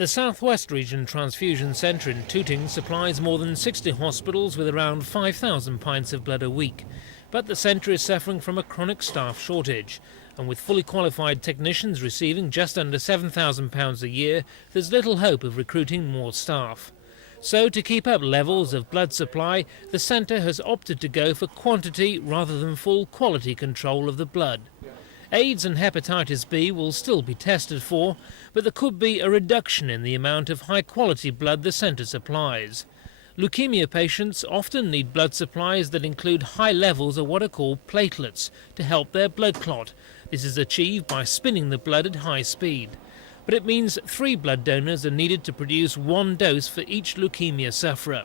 The South West Region Transfusion Centre in Tooting supplies more than 60 hospitals with around 5,000 pints of blood a week. But the centre is suffering from a chronic staff shortage, and with fully qualified technicians receiving just under £7,000 a year, there's little hope of recruiting more staff. So to keep up levels of blood supply, the centre has opted to go for quantity rather than full quality control of the blood. AIDS and hepatitis B will still be tested for, but there could be a reduction in the amount of high-quality blood the centre supplies. Leukemia patients often need blood supplies that include high levels of what are called platelets to help their blood clot. This is achieved by spinning the blood at high speed. But it means 3 blood donors are needed to produce 1 dose for each leukemia sufferer.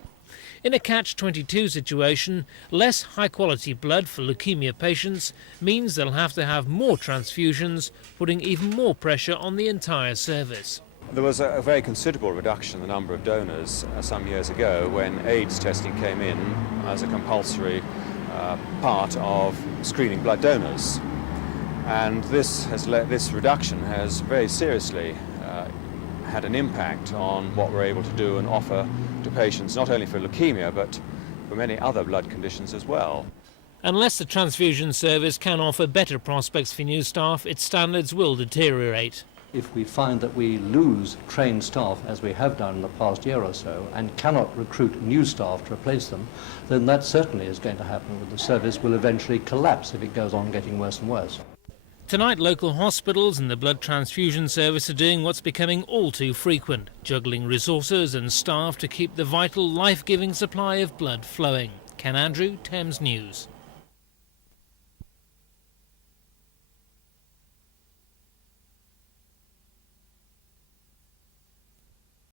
In a catch-22 situation, less high-quality blood for leukemia patients means they'll have to have more transfusions, putting even more pressure on the entire service. There was a very considerable reduction in the number of donors some years ago when AIDS testing came in as a compulsory part of screening blood donors. And this reduction has very seriously had an impact on what we're able to do and offer to patients, not only for leukemia but for many other blood conditions as well. Unless the transfusion service can offer better prospects for new staff, its standards will deteriorate. If we find that we lose trained staff, as we have done in the past year or so, and cannot recruit new staff to replace them, then that certainly is going to happen. The service will eventually collapse if it goes on getting worse and worse. Tonight, local hospitals and the blood transfusion service are doing what's becoming all too frequent, juggling resources and staff to keep the vital, life-giving supply of blood flowing. Ken Andrew, Thames News.